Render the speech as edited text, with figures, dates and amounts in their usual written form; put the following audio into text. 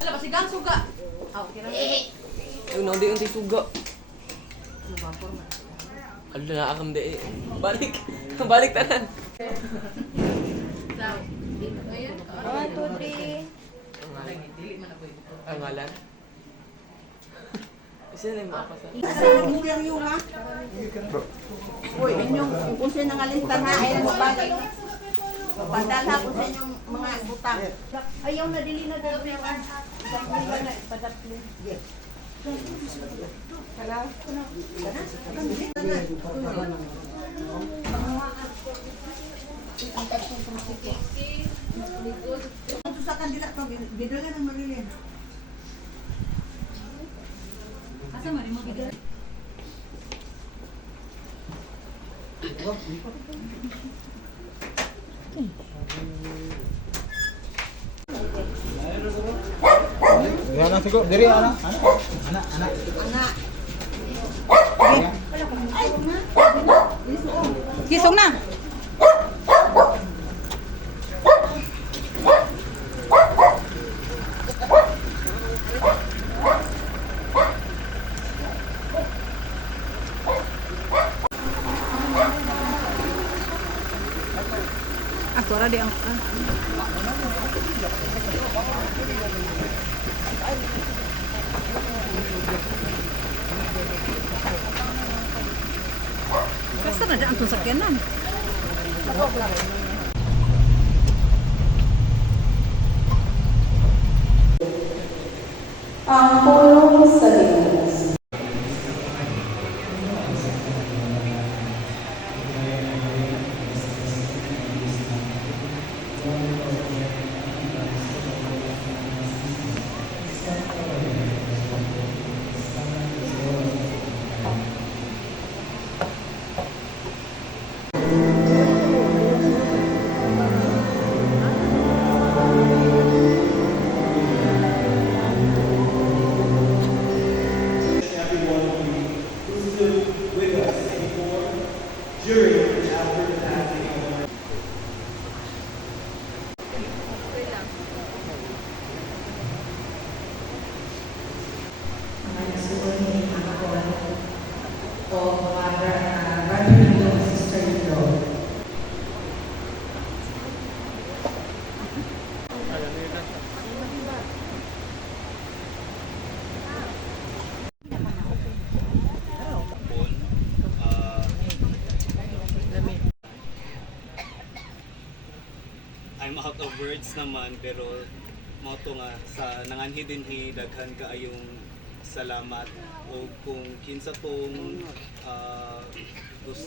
Ala, pasigang suga. Yung hindi yung suga. Hala na akam de. Balik. Balik tanan. 1, 2, 3. Ang ngalan. Isa na yung makapasa. Uy, inyong kung sino nga lista na, ayan mo balik. Padala ko sa inyong mga butang. Ayaw na dili na dali na. Padatlo. Sa kandila to, bidala ng Marilyn. Asa man mo bigay? Yan ang siguro. Diri ana. Ana. Anak. Kisong na. Tora di ang Basta na dyan ang sakyanan. Ang pulong sa linas. I'm out of words naman, pero moto nga sa nanganhi din daghan kaayong salamat o kung kinsa tong gusto